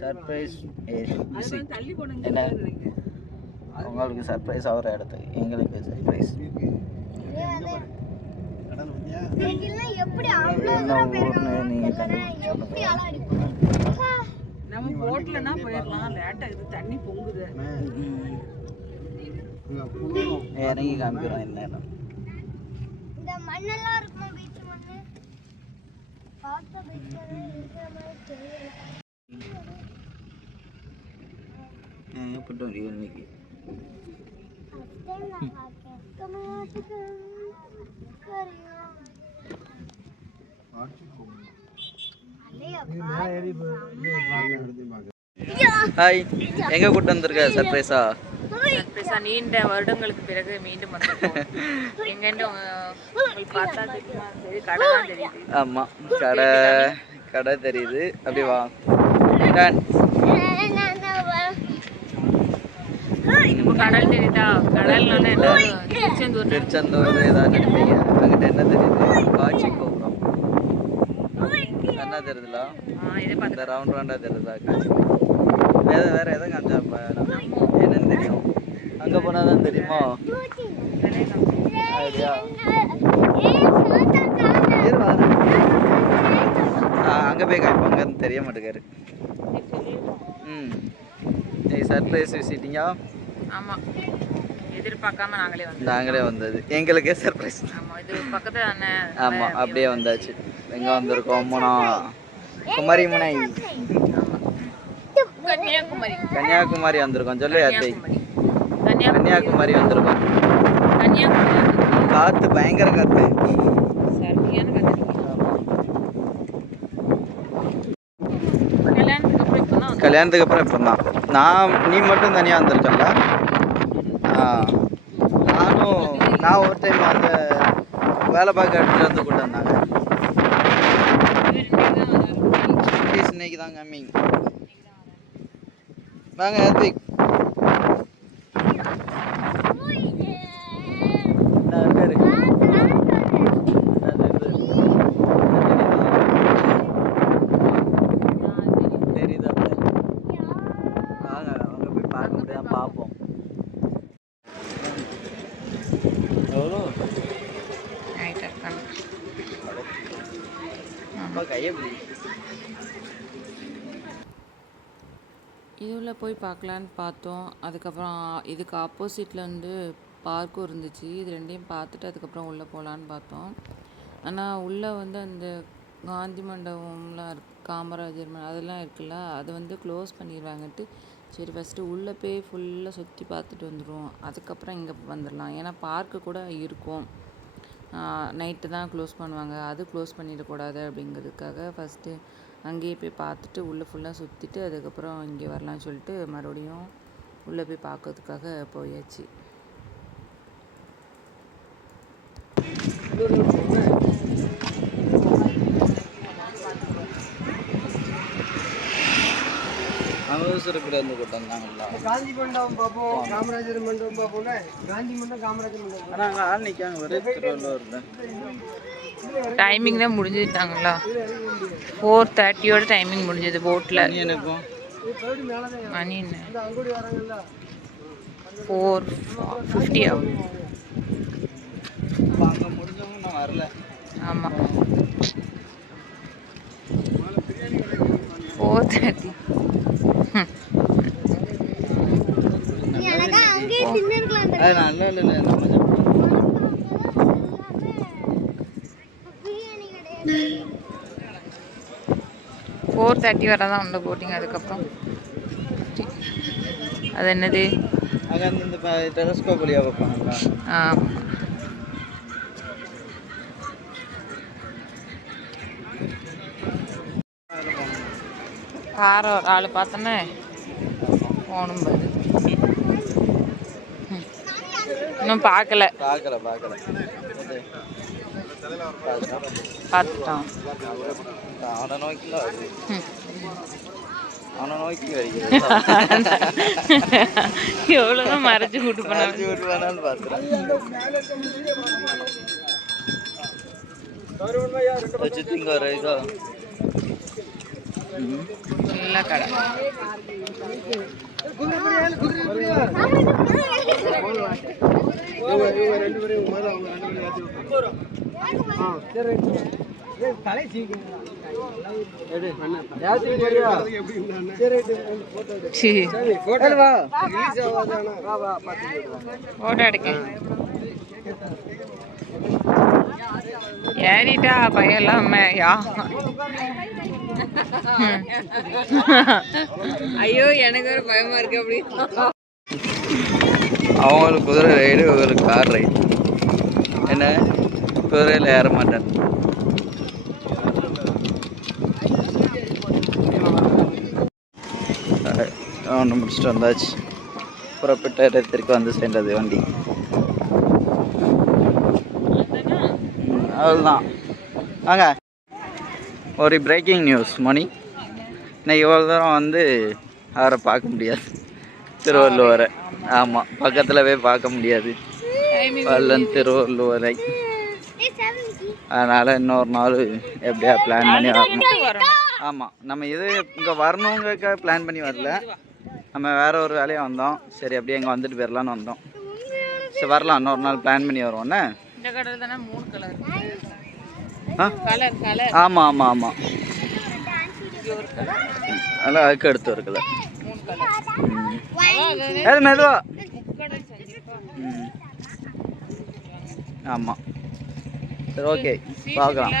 Surprise என்ன உங்களுக்கு surprise ஆகிற இடத்துக்கு எங்களுக்கு சர்ப்ரைஸ். என்ன ஊர்னு நீங்கள் நம்ம போட்லனா போயிடலாம். லேட் ஆகுது, தண்ணி பொங்குது. இறங்கி காமிக்கிறோம் என்ன இடம். இந்த மண்ணெல்லாம் இருக்குமா பீச் மண்ணு? பார்த்த பீச் மண்ணு இருக்கிற மாதிரி தெரியல. எப்பட்டும் இன்னைக்கு ஹாய், எங்க கூட்டு வந்திருக்க சர்ப்ரைஸா? சர்ப்ரைஸா நீண்ட வருடங்களுக்கு பிறகு மீண்டும் வந்திருக்கோம். எங்கன்னு உங்களுக்கு பார்த்தா தெரியுமா? சரி, கடை தான் தெரியுது. ஆமா, கடை தெரியுது. அப்படி வா. இப்போ கடல் தெரியுதா? கடல்னால திருச்செந்தூர் ஏதாவது நினைப்பீங்க. அங்கிட்ட என்ன தெரியுது? காட்சி கோபுரம் என்ன தெரியுதுல? இந்த ரவுண்ட் ரவுண்டா தெரியுதா காட்சி? வேற எதுவும் காமிச்சா என்னன்னு தெரியும்? அங்க போனாதான் தெரியுமா? ஐடியா அங்க போய் காமிப்போம். அங்க இருந்து தெரிய மாட்டேங்காரு. சர்ப்ரைஸ் விசிட்டிங்கா? ஆமா, எதிர்பார்க்காம நாங்களே வந்தது எங்களுக்கே சர்ப்ரைஸ். ஆமா, இது பக்கத்துல தானே. ஆமா, அப்படியே வந்தாச்சு. எங்க வந்திருக்கோம்? குமரிமுனை, கன்னியாகுமரி வந்திருக்கோம். சொல்லு யாத்தி. கன்னியாகுமரி வந்திருக்கோம். காத்து பயங்கர காத்து, சரியான காத்து. கல்யாணத்துக்கு அப்புறம் இப்போ தான் நீ மட்டும் தனியாக வந்திருக்கல. நான் ஒரு டைம் அந்த வேலை பார்க்க இடத்துல இருந்து கூட்டு வந்தாங்க. இன்னைக்கு தான் கம்மிங். வாங்க ஹார்திக். பார்ப்போம். இதுல போய் பார்க்கலான்னு பார்த்தோம். அதுக்கப்புறம் இதுக்கு ஆப்போசிட்டில் வந்து பார்க்கும் இருந்துச்சு. இது ரெண்டையும் பார்த்துட்டு அதுக்கப்புறம் உள்ளே போகலான்னு பார்த்தோம். ஆனால் உள்ளே வந்து அந்த காந்தி மண்டபம்லாம் இருக்கு, காமராஜர் அதெல்லாம் இருக்குல்ல, அது வந்து க்ளோஸ் பண்ணிடுவாங்கட்டு. சரி, ஃபஸ்ட்டு உள்ளே போய் ஃபுல்லாக சுற்றி பார்த்துட்டு வந்துடுவோம், அதுக்கப்புறம் இங்கே வந்துடலாம். ஏன்னா பார்க்கு கூட இருக்கும், நைட்டு தான் க்ளோஸ் பண்ணுவாங்க, அது க்ளோஸ் பண்ணிடக்கூடாது அப்படிங்கிறதுக்காக ஃபஸ்ட்டு அங்கேயே போய் பார்த்துட்டு உள்ளே ஃபுல்லாக சுற்றிட்டு அதுக்கப்புறம் இங்கே வரலான்னு சொல்லிட்டு மறுபடியும் உள்ளே போய் பார்க்கறதுக்காக போயாச்சு. காந்தி மண்டபம் பார்ப்போம், காமராஜர் மண்டபம் பார்ப்போம்ல. காந்தி மண்டபம், காமராஜர் மண்டபம். டைமிங் தான் முடிஞ்சுட்டாங்களா? 4:30 டைமிங் முடிஞ்சது போட்டில். மணி என்ன? 4:50 ஆகும். ஆமாம், 4:30. நல்ல 4:30 வரை தான் உண்டு போட்டிங். அதுக்கப்புறம் அது என்னது? டெலஸ்கோப் வழியாக வைப்பாங்களா? காரை ஒரு ஆள் பார்த்தோன்னே போகணும் பாரு. இன்னும் பார்க்கல. பார்த்துட்டான். அவனை நோக்கி எவ்வளோதான் மறைச்சு கூட்டு போனாலும் பார்த்துறேன். வச்சு திங்க வர இதோ ஃபுல்லாக கடை. ஃபோட்டோ எடுக்க ஏறிட்டா பையன் இல்லாமையா? ஐயோ எனக்கு ஒரு பயமா இருக்கு. அப்படி அவங்களுக்கு குதிரை ரைடு, இவங்களுக்கு கார் ரைடு. என்ன குதிரையில் ஏற மாட்டேன். ஒன்று முடிச்சுட்டு வந்தாச்சு. புறப்பட்ட இடத்திற்கு வந்து சேர்ந்தது வண்டி. அவ்வளோதான். வாங்க. ஒரு பிரேக்கிங் நியூஸ் மணி. இன்னைக்கு இவ்வளோ தூரம் வந்து அவரை பார்க்க முடியாது, திருவள்ளுவரை. ஆமாம், பக்கத்தில் போய் பார்க்க முடியாது, வல்லன் திருவள்ளுவரை. அதனால் இன்னொரு நாள் எப்படியா பிளான் பண்ணி வரணும். ஆமாம், நம்ம இது இங்கே வரணுங்க பிளான் பண்ணி வரல, நம்ம வேறு ஒரு வேலையாக வந்தோம். சரி அப்படியே இங்கே வந்துட்டு போயிடலான்னு வந்தோம். சரி வரலாம், இன்னொரு நாள் பிளான் பண்ணி வருவோண்ணே. இந்த கடையில் தானே 3 கலர். ஆமாம் ஆமாம் ஆமாம், அதெல்லாம் அதுக்கு எடுத்து ஒரு கலர். அது மெதுவா. ஆமாம் சரி, ஓகே பார்க்கலாம்.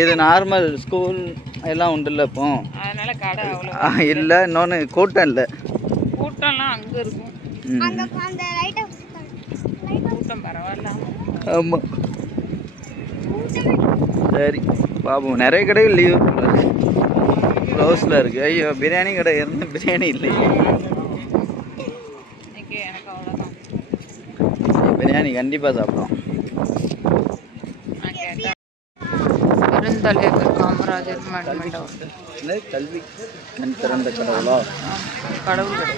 இது நார்மல் ஸ்கூல் எல்லாம் உண்டுல்ல இப்போ, அதனால கடை அவ்வளோ இல்லை. இன்னொன்று கூட்டம் இல்லை. கூட்டம்லாம் அங்கே இருக்கும். கூட்டம் பரவாயில்ல. ஆமாம் சரி பாப்போம். நிறைய கடைகள் லீவ் க்ளோஸில் இருக்குது. ஐயோ, பிரியாணி கடை இருந்து பிரியாணி இல்லை. எனக்கு அவ்வளோதான். பிரியாணி கண்டிப்பாக சாப்பிட்றோம். பெருந்தலைவர் காமராஜர் மண்டபம். கல்வி கண் திறந்த கடவுளா? கடவுள் கடை.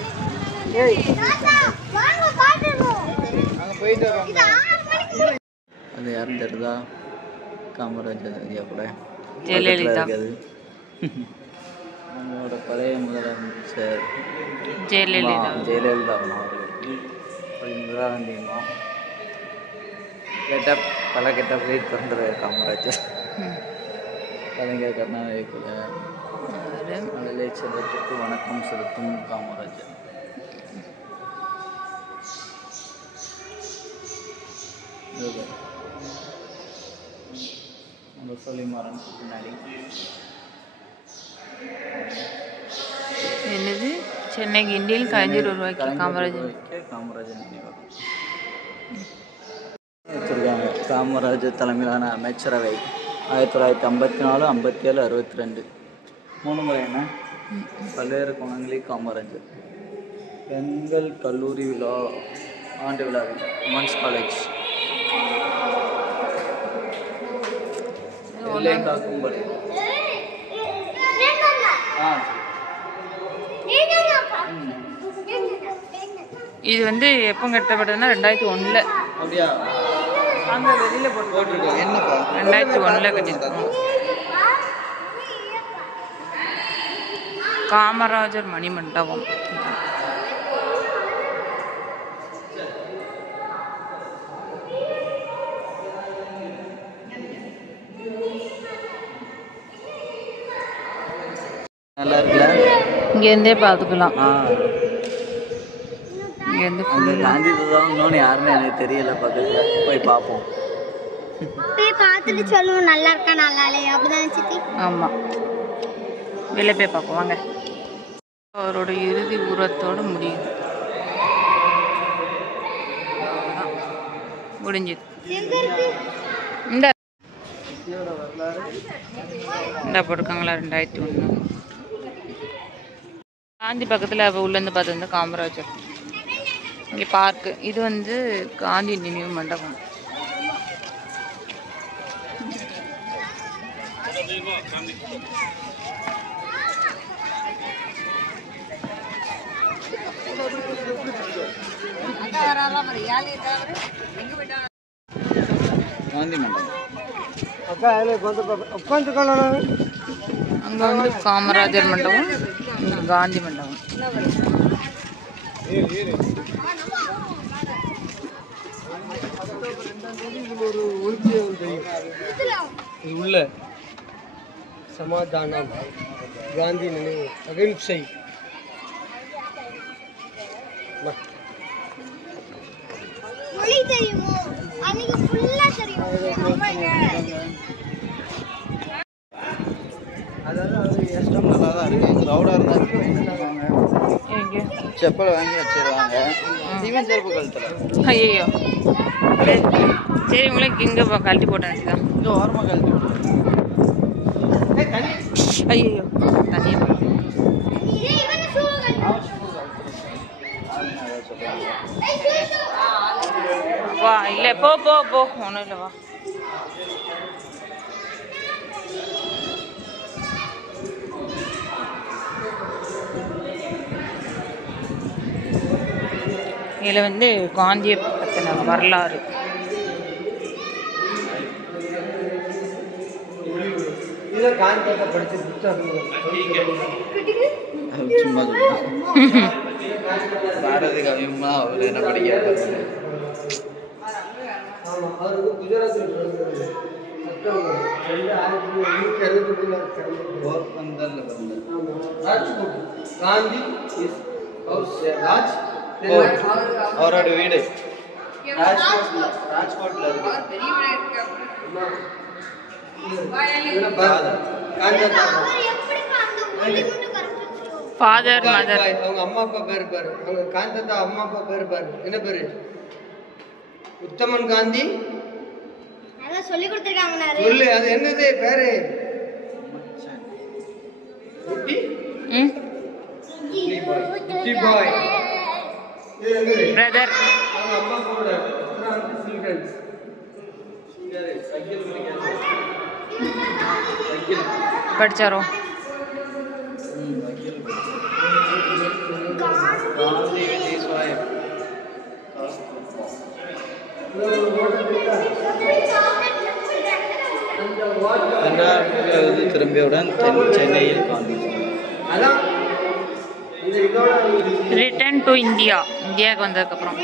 அது யாரும் தெரியுதா? காமராஜர் ஐயா கூட ஜெயலலிதா. நம்மளோட பழைய முதலமைச்சர் ஜெயலலிதா அவர்கள். இந்திரா காந்தி அம்மா கெட்டப், பல கெட்டப் திறந்துரு காமராஜர். கலைஞர் கருணாநிதி கூட மழலை செல்வத்திற்கு வணக்கம் செலுத்தும் காமராஜர். சொல்லிமாறன் பின்னாடி என்னது? சென்னை கிண்டியில் கலைஞர் உருவாக்கி காமராஜர் நினைவாக வச்சிருக்காங்க. காமராஜர் தலைமையிலான அமைச்சரவை 1954, 57, 62 3 முறை. என்ன பல்வேறு கோணங்களில் காமராஜர். பெண்கள் கல்லூரி விழா, ஆண்டு விழாவில் உமன்ஸ் காலேஜ். எல்லை காக்கும்படி. இது வந்து எப்போ கட்டப்பட்டதுன்னா 2001. அப்படியா? அங்கே வெளியில் போட்டுருக்கோம். என்னப்பா? 2001 கட்டியிருக்கோம். காமராஜர் மணிமண்டபம். நல்லா இருக்குல்ல? இங்கேருந்தே பார்த்துக்கலாம். இங்கேருந்து அந்த காந்தி தான் இன்னொன்று யாருன்னு எனக்கு தெரியல. பக்கத்தில் போய் பார்ப்போம். போய் பார்த்துட்டு சொல்லுவோம் நல்லா இருக்கா நல்லா இல்லையா, அப்படிதான் சித்தி. ஆமாம், வெளில போய் பார்ப்போம் வாங்க. அவரோட இறுதி உரத்தோடு முடியுது. முடிஞ்சது. இந்த போட்டிருக்காங்களா 2001. காந்தி பக்கத்தில் உள்ளேருந்து பார்த்து வந்து காமராஜர். இங்கே பார்க்கு. இது வந்து காந்தி நினைவு மண்டபம். காந்தி மண்டபம். அக்கா உட்காந்துக்கலாம். அங்கே அங்கே வந்து காமராஜர் மண்டபம், இங்கே காந்தி மண்டபம். ஒரு ஒழுக்கம் தெரியும். இது உள்ள சமாதானம், காந்தி நினைவு, அகிம்சை. மொழி தெரியுமோ? அன்னைக்கு ஃபுல்லா தெரியும். அதாவது அது இஷ்டம் நல்லா தான் இருக்குது. க்ரௌடாக இருந்தாங்க செப்பலை வாங்கி வச்சிருவாங்க. இவன் செருப்பு கழுத்துல ஐயோ சரி உங்களுக்கு இங்கே கழட்டி போட்டேன் வச்சுதான். இங்கே ஓரமாக கழுத்து ஐயோ தனியாக இவன் ஷூ வா. இல்லை போ போ போ ஒன்றும் இல்லை வா. இதில் வந்து காந்தியை பற்றின வரலாறு. இதில் காந்தியை படித்து புத்தகங்கள் சும்மா பாரதி கவியம்மா அவர் என்ன படிக்கிறார். ஆமாம், அவர் வந்து குஜராத்தில் பிறந்தது. போர்பந்தரில் பிறந்தார். ராஜ்கோட் காந்தி ராஜ் அவரோட வீடு ராஜ்கோட்ல இருக்கு. ஃபாதர் மதர் அவங்க அம்மா அப்பா பேர் பாரு. அவங்க காந்தத்தா அம்மா அப்பா பேர் பாரு. என்ன பேரு? உத்தமன் காந்தி. நல்லா சொல்லி கொடுத்துருக்காங்க. சொல்லு, அது என்னது பேரு? குட்டி குட்டி பாய். இது என்னது? பிரதர். அவங்க அம்மா அப்பாவோட சில்ட்ரன்ஸ். படிச்சாரோ? திரும்பியவுடன் சென்னையில் காந்தி ரிட்டர்ன் டு இந்தியா. இந்தியாவுக்கு வந்ததுக்கப்புறம்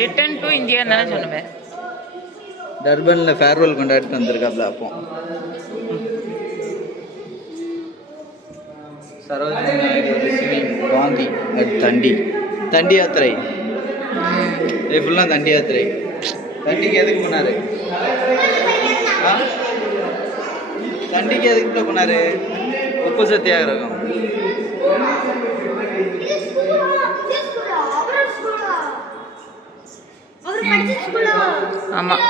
ரிட்டர்ன் டு இந்தியா தானே சொன்னேன். டர்பனில் ஃபேர்வெல் கொண்டாடிட்டு வந்திருக்காப்ல. அப்போ சரோஜினி நாயுடு ரிசீவிங் காந்தி அட் தண்டி யாத்திரை. இது ஃபுல்லாக தண்டி யாத்திரை. தண்டிக்கு எதுக்கு போனார்? தண்டிக்கு எதுக்குள்ள போனார்? உப்பு சத்தியாகிரகம். ஆமாம்.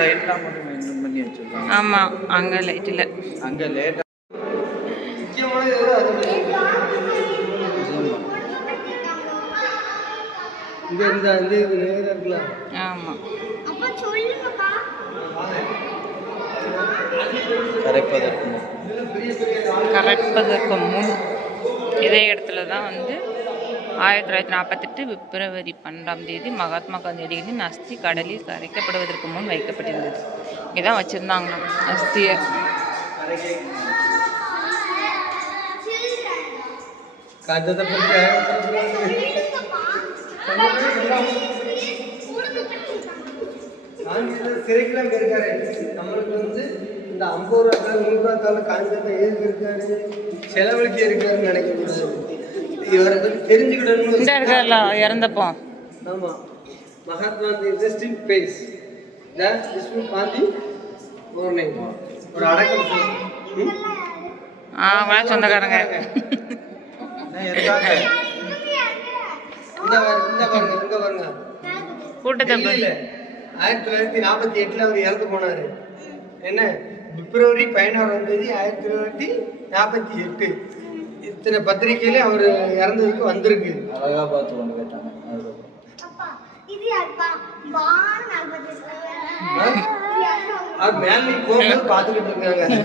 லைட்லாம் மட்டும் மெயின்டைன் பண்ணி வச்சுருக்காங்க. ஆமாம், அங்கே லைட் இல்லை. அங்கே லேட்டாக இங்க இருந்தா வந்து இது நேரா இருக்கலாம். ஆமாம். அப்பா சொல்லுங்கப்பா. கரைப்பதற்கு முன் இதே இடத்துல தான் வந்து 1948 பிப்ரவரி 12 மகாத்மா காந்தியடிகளின் அஸ்தி கடலில் கரைக்கப்படுவதற்கு முன் வைக்கப்பட்டிருந்தது. இதான் வச்சுருந்தாங்க அஸ்தியை. சிறைக்கெல்லாம் இருக்காரு. நம்மளுக்கு வந்து இந்த 50 ரூபா 100 ரூபா தால காஞ்சியத்தை எதுக்கு இருக்காரு, செலவழிக்க இருக்காருன்னு நினைக்கக்கூடாது. இவரை பற்றி தெரிஞ்சுக்கிடணும். இந்த இருக்கார்ல இறந்தப்போ. ஆமா, மகாத்மா இன்ட்ரெஸ்டிங் பேஸ் காந்தி ஒரு அடக்கம். சொந்தக்காரங்க இங்க பாருங்க கூட்டத்தை. 1948 அவர் இறந்து போனாரு. என்ன பிப்ரவரி 16 1948. இத்தனை பத்திரிகையில அவர் இறந்ததுக்கு வந்திருக்கு. அழகா பார்த்து கொண்டு கேட்டாங்க. அவர் மேலே போகும்போது பார்த்துக்கிட்டு இருக்காங்க.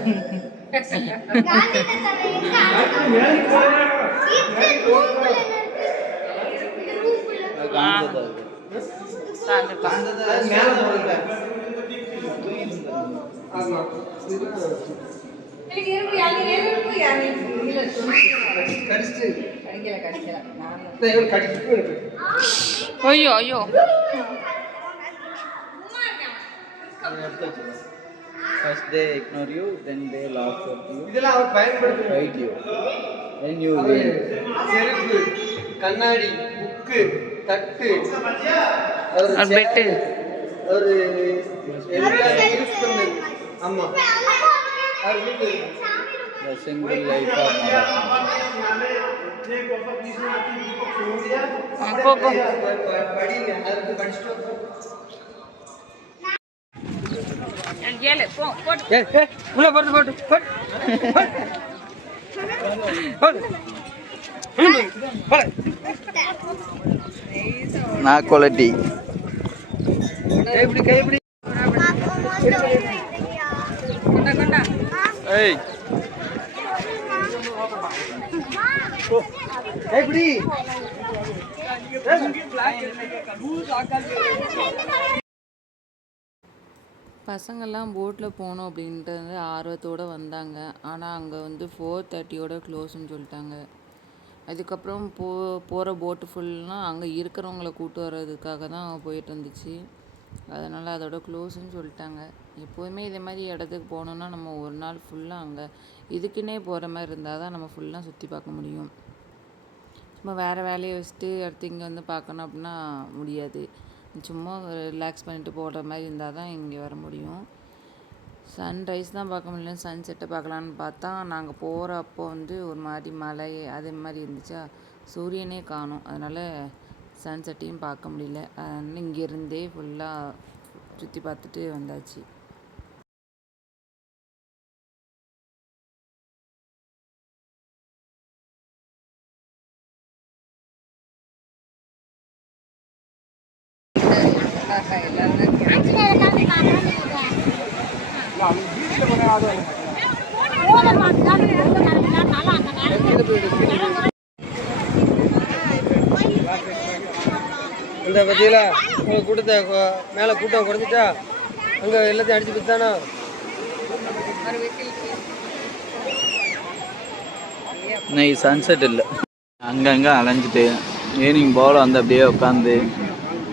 மேல போடுங்க. ஆமா. கடிச்சிட்டு ஐயோ ஐயோ First they ignore you, then they laugh at you, இதெல்லாம் அவர் பயன்படுத்தி fight you. When you win. செருப்பு, கண்ணாடி, புக்கு, தட்டு, ஒரு பெட்டு ஒரு எல்லாம் யூஸ் பண்ணது. ஆமா. அவர் வீட்டு The single life of அப்போ படிங்க, அதுக்கு படிச்சுட்டு ஏழு போட்டு உள்ள போட்டு போட்டு நான் குவாலிட்டி. கைப்பிடி கைப்பிடி ஏய் கைப்பிடி பசங்கள்லாம் போட்டில் போகணும் அப்படின்ட்டு வந்து ஆர்வத்தோடு வந்தாங்க. ஆனால் அங்கே வந்து 4:30 க்ளோஸ்ன்னு சொல்லிட்டாங்க. அதுக்கப்புறம் போகிற போட்டு ஃபுல்லாக அங்கே இருக்கிறவங்கள கூட்டு வர்றதுக்காக தான் போயிட்டு இருந்துச்சு. அதனால் அதோட க்ளோஸ்ன்னு சொல்லிட்டாங்க. எப்போதுமே இதே மாதிரி இடத்துக்கு போகணுன்னா நம்ம ஒரு நாள் ஃபுல்லாக அங்கே இதுக்குன்னே போகிற மாதிரி இருந்தால் தான் நம்ம ஃபுல்லாக சுற்றி பார்க்க முடியும். சும்மா வேறு வேலையை வச்சுட்டு அடுத்து இங்கே வந்து பார்க்கணும் அப்படின்னா முடியாது. சும்மா ரிலாக்ஸ் பண்ணிட்டு போகிற மாதிரி இருந்தால் தான் இங்கே வர முடியும். சன்ரைஸ் தான் பார்க்க முடியல, சன்செட்டை பார்க்கலான்னு பார்த்தா நாங்கள் போகிறப்போ வந்து ஒரு மாதிரி மழை அதே மாதிரி இருந்துச்சா, சூரியனே காணும். அதனால் சன்செட்டையும் பார்க்க முடியல. அதனால் இங்கேருந்தே ஃபுல்லாக சுற்றி பார்த்துட்டு வந்தாச்சு. இந்த பத்தியில உங்க கூட்டத்தை மேலே கூட்டம் குறைஞ்சிட்டா அங்கே எல்லாத்தையும் அடிச்சு பிடித்தானா இன்னைக்கு சன்செட் இல்லை. அங்கங்கே அலைஞ்சிட்டு ஈவினிங் போல் வந்து அப்படியே உட்காந்து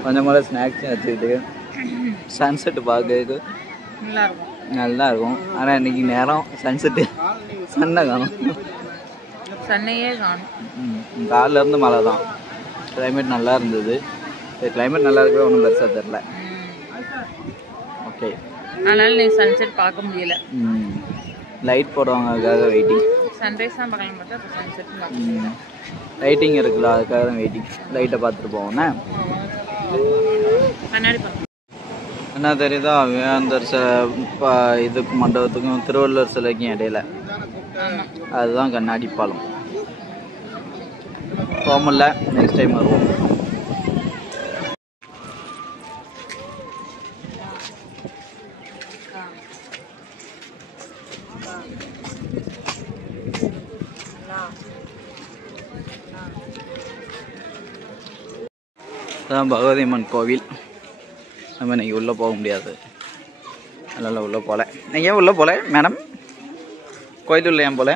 கொஞ்சம் கூட ஸ்நாக்ஸும் வச்சுக்கிட்டு சன்செட்டு பார்க்கறதுக்கு நல்லாயிருக்கும். ஆனால் இன்றைக்கி நேரம் சன்செட்டு சன்னை காணும், சன்னையே காணும். காலிலேருந்து மழை தான். கிளைமேட் நல்லா இருந்தது. கிளைமேட் நல்லா இருக்கவே ஒன்றும் பெருசாக தெரில. ஓகே, அதனால் நீ சன்செட் பார்க்க முடியல. லைட் போடுவாங்க, அதுக்காக வெயிட்டிங். சன்ரைஸ் தான் பார்க்கலாம் பார்த்தா அப்போ சன்செட் பார்க்க லைட்டிங் இருக்குல்ல, அதுக்காக தான் வெயிட்டிங். லைட்டை பார்த்துட்டு போவோண்ணே. கண்ணாடி பார்க்கலாம். என்ன தெரியுதா, விவேகானந்தர் இதுக்கு மண்டபத்துக்கும் திருவள்ளுவர் சிலைக்கும் இடையில அதுதான் கண்ணாடி பாலம். போகல, நெக்ஸ்ட் டைம் வருவோம். அதான் பகவதி அம்மன் கோவில். நம்ம இன்றைக்கி உள்ளே போக முடியாது, அதனால் உள்ளே போகல. நீங்கள் ஏன் உள்ளே போகல மேடம்? கோயில் உள்ள ஏன் போகல?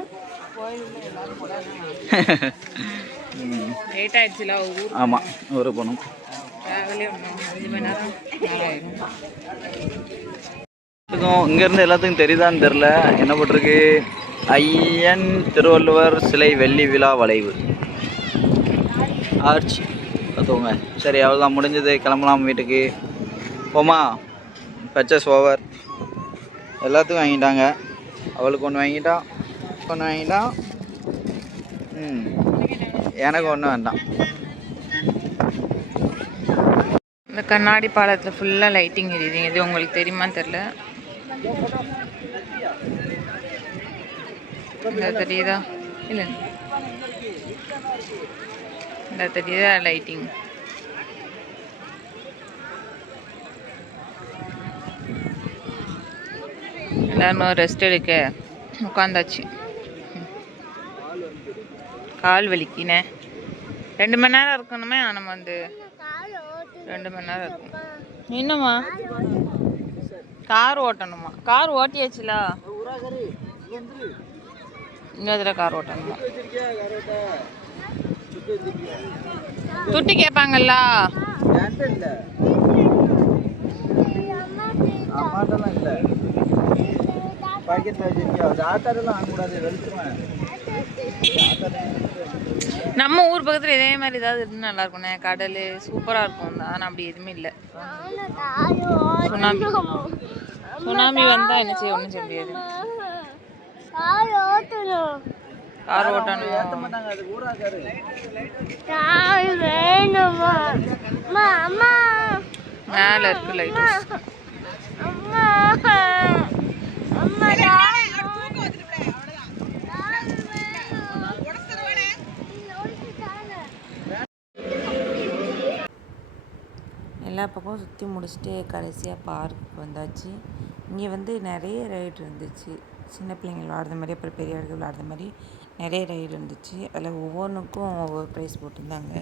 லேட் ஆயிடுச்சுல ஊர். ஆமாம், ஊருக்கு போகணும். இங்கேருந்து எல்லாத்துக்கும் தெரியுதான்னு தெரில. என்ன போட்டிருக்கு, ஐயன் திருவள்ளுவர் சிலை வெள்ளி விழா வளைவு ஆர்ச் பார்த்துக்கோங்க. சரி, அவ்வளோதான், முடிஞ்சது, கிளம்பலாம் வீட்டுக்கு. போமா, பர்ச்சேஸ் ஓவர். எல்லாத்துக்கும் வாங்கிட்டாங்க. அவளுக்கு ஒன்று வாங்கிட்டான், ஒன்று வாங்கிட்டான். எனக்கு ஒன்றும் வேண்டாம். இந்த கண்ணாடி பாலத்தில் ஃபுல்லாக லைட்டிங் எரியுது. இது உங்களுக்கு தெரியுமான்னு தெரில. இந்த தெரியுதா? இல்லை, இந்த தெரியுதா லைட்டிங்? எல்லாரும் ரெஸ்ட் எடுக்க உட்காந்தாச்சு. கால் வலிக்கினே 2 மணி நேரம் இருக்கணுமே. நம்ம வந்து 2 மணி நேரம் இருக்கும். என்னம்மா கார் ஓட்டணுமா? கார் ஓட்டியாச்சுல, இன்னொரு கார் ஓட்டணுமா? துட்டி கேட்பாங்கல்ல. நம்ம ஊர் பக்கத்துல இதே மாதிரி ஏதாவது இருந்தா நல்லா இருக்கும்ண்ணே. கடல் சூப்பரா இருக்கும். ஆனா அப்படி எதுவுமே இல்லை. சுனாமி வந்தா என்ன செய்ய? ஒன்றும் செய்ய முடியாது. கார் ஓட்டணும். மேல இருக்கு லைட் ஹவுஸ். எல்லா பக்கமும் சுற்றி முடிச்சுட்டு கடைசியாக பார்க்குக்கு வந்தாச்சு. இங்கே வந்து நிறைய ரைடு இருந்துச்சு. சின்ன பிள்ளைங்க விளாடுற மாதிரி, அப்புறம் பெரியவர்கள் விளாடுற மாதிரி நிறைய ரைடு இருந்துச்சு. அதில் ஒவ்வொன்றுக்கும் ஒவ்வொரு ப்ரைஸ் போட்டிருந்தாங்க.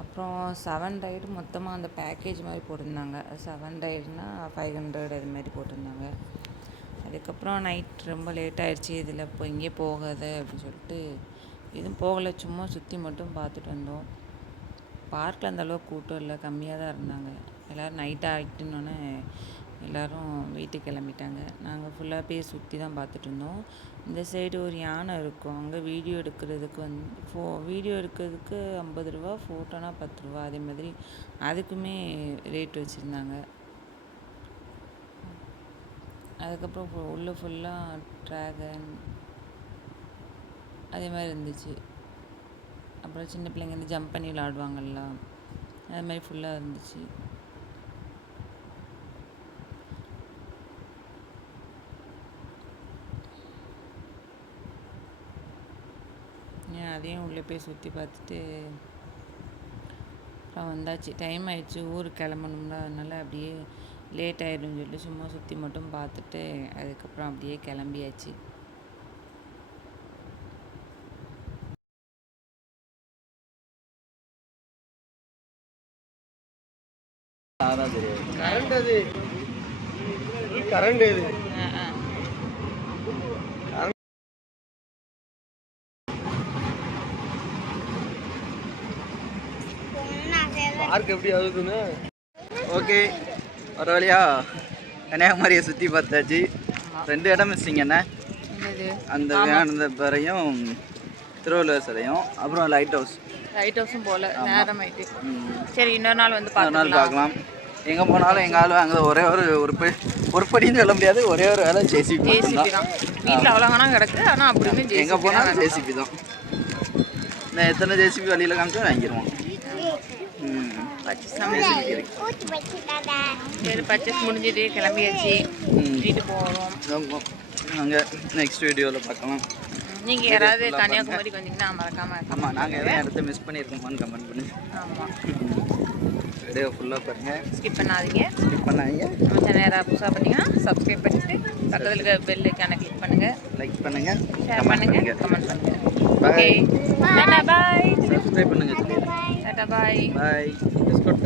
அப்புறம் 7 ரைடு மொத்தமாக அந்த பேக்கேஜ் மாதிரி போட்டிருந்தாங்க. 7 ரைடுனா 500 அது மாதிரி போட்டிருந்தாங்க. அதுக்கப்புறம் நைட் ரொம்ப லேட் ஆகிடுச்சி. இதில் இப்போ இங்கே போகாத அப்படின்னு சொல்லிட்டு எதுவும் போகலை. சும்மா சுற்றி மட்டும் பார்த்துட்டு வந்தோம். பார்க்கில் அந்தளவுக்கு கூட்டம் இல்லை, கம்மியாக தான் இருந்தாங்க. எல்லோரும் நைட் ஆகிட்டுன்னொன்னே எல்லோரும் வீட்டுக்கு கிளம்பிட்டாங்க. நாங்கள் ஃபுல்லாக போய் சுற்றி தான் பார்த்துட்டு இருந்தோம். இந்த சைடு ஒரு யானை இருக்கும். அங்கே வீடியோ எடுக்கிறதுக்கு வீடியோ எடுக்கிறதுக்கு 50 ரூபா, ஃபோட்டோனா 10 ரூபா. அதே மாதிரி அதுக்குமே ரேட் வச்சுருந்தாங்க. அதுக்கப்புறம் உள்ளே ஃபுல்லாக ட்ராகன் அதே மாதிரி இருந்துச்சு. அப்புறம் சின்ன பிள்ளைங்க வந்து ஜம்ப் பண்ணி விளாடுவாங்கள்ல, அது மாதிரி ஃபுல்லாக இருந்துச்சு. அதையும் உள்ளே போய் சுற்றி பார்த்துட்டு அப்புறம் வந்தாச்சு. டைம் ஆயிடுச்சு, ஊருக்கு கிளம்பணும்னா, அதனால் அப்படியே லேட் ஆகிடும்னு சொல்லிட்டு சும்மா சுற்றி மட்டும் பார்த்துட்டு அதுக்கப்புறம் அப்படியே கிளம்பியாச்சு. கரண்ட் இது பார்க் எப்படி ஆகுதுன்னு. ஓகே, ஒரு வழியா கன்னியாகுமரியை சுற்றி பார்த்தாச்சு. 2 இடம் மிஸ்ஸிங்க என்ன, அந்த விவேகானந்தபுரையும் திருவள்ளுவர் சிலையும், அப்புறம் லைட் ஹவுஸும் போல நேரம் ஆயிட்டு. சரி, இன்னொரு நாள் வந்து பார்க்கலாம். எங்கே போனாலும் எங்கள் ஆள் அங்கே ஒரே ஒரு படின்னு சொல்ல முடியாது, ஒரே ஒரு வேலை ஜேசிபி தான். வீட்டில் அவ்வளோதானா கிடக்கு. ஆனால் அப்படின்னு எங்கே போனாலும் ஜேசிபி தான். நான் எத்தனை ஜேசிபி வழியில் காமிச்சா வாங்கிடுவோம். சரி, பர்ச்சேஸ் முடிஞ்சுட்டு கிளம்பியாச்சு, வீட்டு போகிறோம். நாங்கள் நெக்ஸ்ட் வீடியோவில் பார்க்கலாம். நீங்கள் யாராவது கன்னியாகுமரிக்கு வந்தீங்கன்னா மறக்காமல். ஆமாம், நாங்கள் எதாவது இடத்த மிஸ் பண்ணியிருக்கோமான்னு கமெண்ட் பண்ணி. ஆமாம், வீடியோ ஃபுல்லாக பாருங்கள், ஸ்கிப் பண்ணாதீங்க. நம்ம சேனல் யாராவது புதுசாக பார்த்தீங்கன்னா சப்ஸ்கிரைப் பண்ணிட்டு பக்கத்தில் இருக்க பெல் ஐக்கானை கிளிக் பண்ணுங்கள், லைக் பண்ணுங்கள், ஷேர் பண்ணுங்கள், கமெண்ட் பண்ணுங்கள். ஓகே, டாடா பாய். சப்ஸ்கிரைப் பண்ணுங்கள். டாடா பாய். பாய். பிஸ்கட்